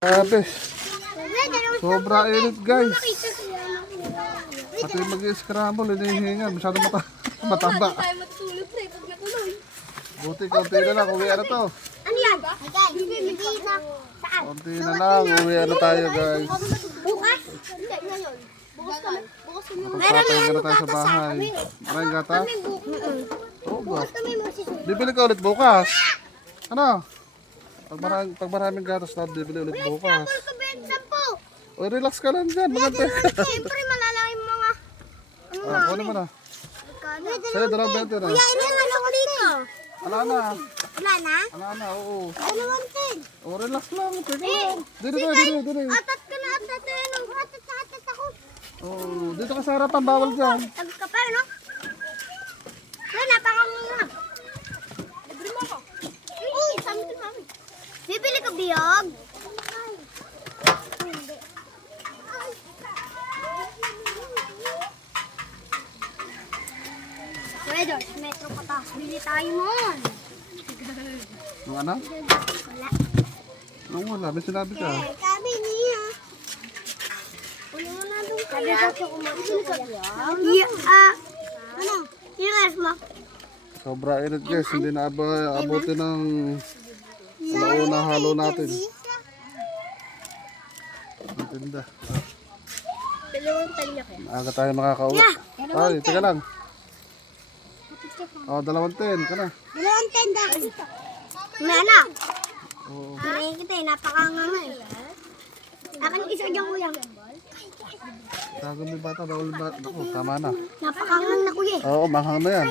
Grabe. Sobra init guys. At yung mag-i-scramble, hinihinga. Masyado mataba. Buti kaunti na lang, uwi na to. Ano yan? Kaunti na lang, uwi na tayo guys. Bukas? Hindi, ngayon. Bukas kami. Magpapahinga na tayo sa bahay. Maraming gatas? Oo ba? Bibili ka ulit bukas. Ano? Pag maraming gatas na, bibili ulit bukas. O, relax ka lang dyan. Maganda. Siyempre, malala yung mga... Kunin mo na. Sa'yo, 20 na. Kuya, inihala ko dito. Ala na. Wala na? Ala na, oo. Ano man din? O, relax lang. Teka lang. Dito tayo, dito. Atat ka na, atat na yun. Atat ako. Oo, dito ka sa harapan. Bawal dyan. Tagos ka pa, no? Kaya, napakanganga. Libre mo ako. Uy, sabi ko mami. Bibili ka biyog? Pwede, metro pa pa. Bili tayo mon. Yung ano? Wala. Nung wala, may sinabi ka. Kami niya. Ano mo na doon kaya? Sabi ko kumain ka biyog? Ano? Serious mo? Sobra init guys. Hindi na abutin ng alauna halo natin. Ang tinda. Dalawang talya kaya. Aga tayo makakauwi. Ay, teka lang. O, 210 ka na. Dalawang tenda. May anak. Oo. Kinain kita eh, napakanganga eh. Akin isa dyan kuya. Tago may bata, bawal ba? Ako, tama na. Napakangang na kuya eh. Oo, manghang na yan.